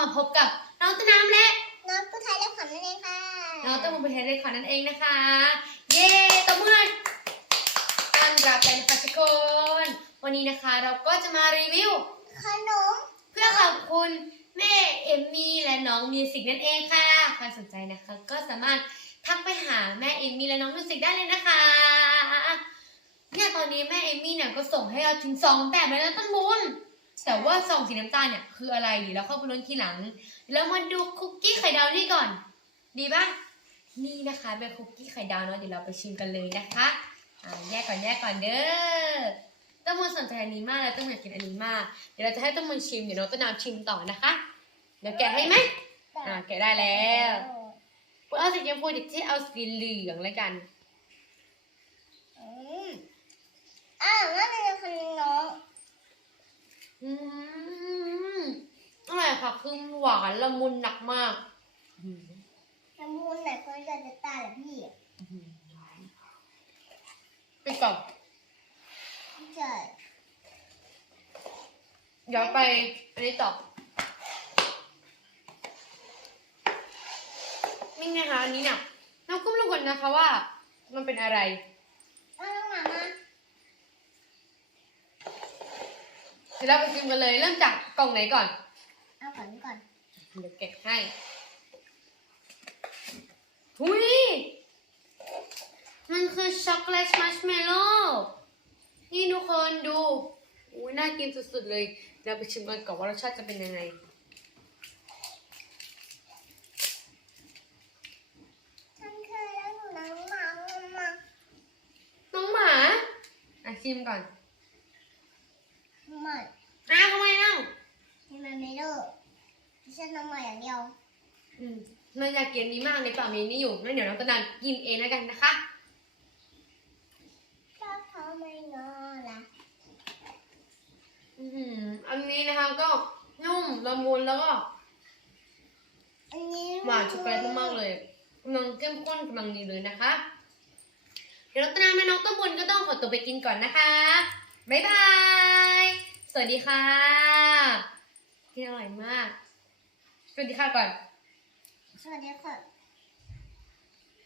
มาพบกับน้องต้นน้ำและน้องผู้ชายเล็กขวัญนั่นเองค่ะน้องต้นมุนประเทศเรคคอร์ดนั่นเองนะคะ เย้ตบมือต้อนรับเป็นค่ะทุกคนวันนี้นะคะเราก็จะมารีวิว ขนมเพื่อขอบคุณแม่เอมมี่และน้องมิวสิกนั่นเองค่ะใครสนใจนะคะ ก็สามารถทักไปหาแม่เอมมี่และน้องมิวสิกได้เลยนะคะเนี่ยตอนนี้แม่เอมมี่เนี่ยก็ส่งให้เราถึงสองแบบเลยนะต้นบุญ แต่ว่าซองสีน้ำตาลเนี่ยคืออะไรเดี๋ยวเราเข้าไปลุ้นทีหลัง แล้วมาดูคุกกี้ไข่ดาวนี่ก่อน ดีปะนี่นะคะเป็นคุกกี้ไข่ดาวเนาะเดี๋ยวเราไปชิมกันเลยนะคะอ่าแยกก่อนแยกก่อนเด้อต้นมนสนใจอันนี้มากแล้วต้นมนอยากกินอันนี้มาก เดี๋ยวเราจะให้ต้นมนชิมเดี๋ยวน้องต้นน้ำชิมต่อนะคะ เดี๋ยวแกะให้ไหมอ่าแกะได้แล้วเอาสีชมพูดิที่เอาสีเหลืองแล้วกัน อืมอ้าวนั่นเป็นขนมน้อง อืมอร่อยค่ะคือหวานละมุนหนักมากอืมน้ำมูลไหนคนจะจะตายเหรอพี่ไปก่อนใช่เดี๋ยวไปอันนี้ต่อนี่นะคะอันนี้เนี่ยเราก็ไม่รู้กันนะคะว่า มันเป็นอะไร เอาน้องหมามา เดี๋ยวเราไปชิมกันเลย เริ่มจากกล่องไหนก่อน เอาก่อนก่อนเดี๋ยวแกะให้หุยมันคือช็อกโกแลตมัชเมลโล่นี่ทุกคนดูอุ้ยน่ากินสุดๆเลยเดี๋ยวไปชิมกันก่อนว่ารสชาติจะเป็นยังไง ฉันเคยแล้วหนูน้องหมามาน้องหมาอะชิมก่อน หมา อ้าวทำไมเล่า ที่มันไม่เลิกฉันน้องหมาอย่างเดียว อืมเราอยากกินอันนี้มากในป่ามีนี่อยู่งั้นเดี๋ยวน้องตะนานกินเองแล้วกันนะคะชอบเขาไม่นอนละอืมอันนี้นะคะก็นุ่มละมุนแล้วก็อันนี้หวานช็อกโกแลตมากๆเลยกำลังเข้มข้นกำลังดีเลยนะคะ เดี๋ยวน้องตะนานและน้องต้นบุญก็ต้องขอตัวไปกินก่อนนะคะ บ๊ายบาย สวัสดีค่ะ กินอร่อยมาก สวัสดีค่ะก่อน 吃了点粉。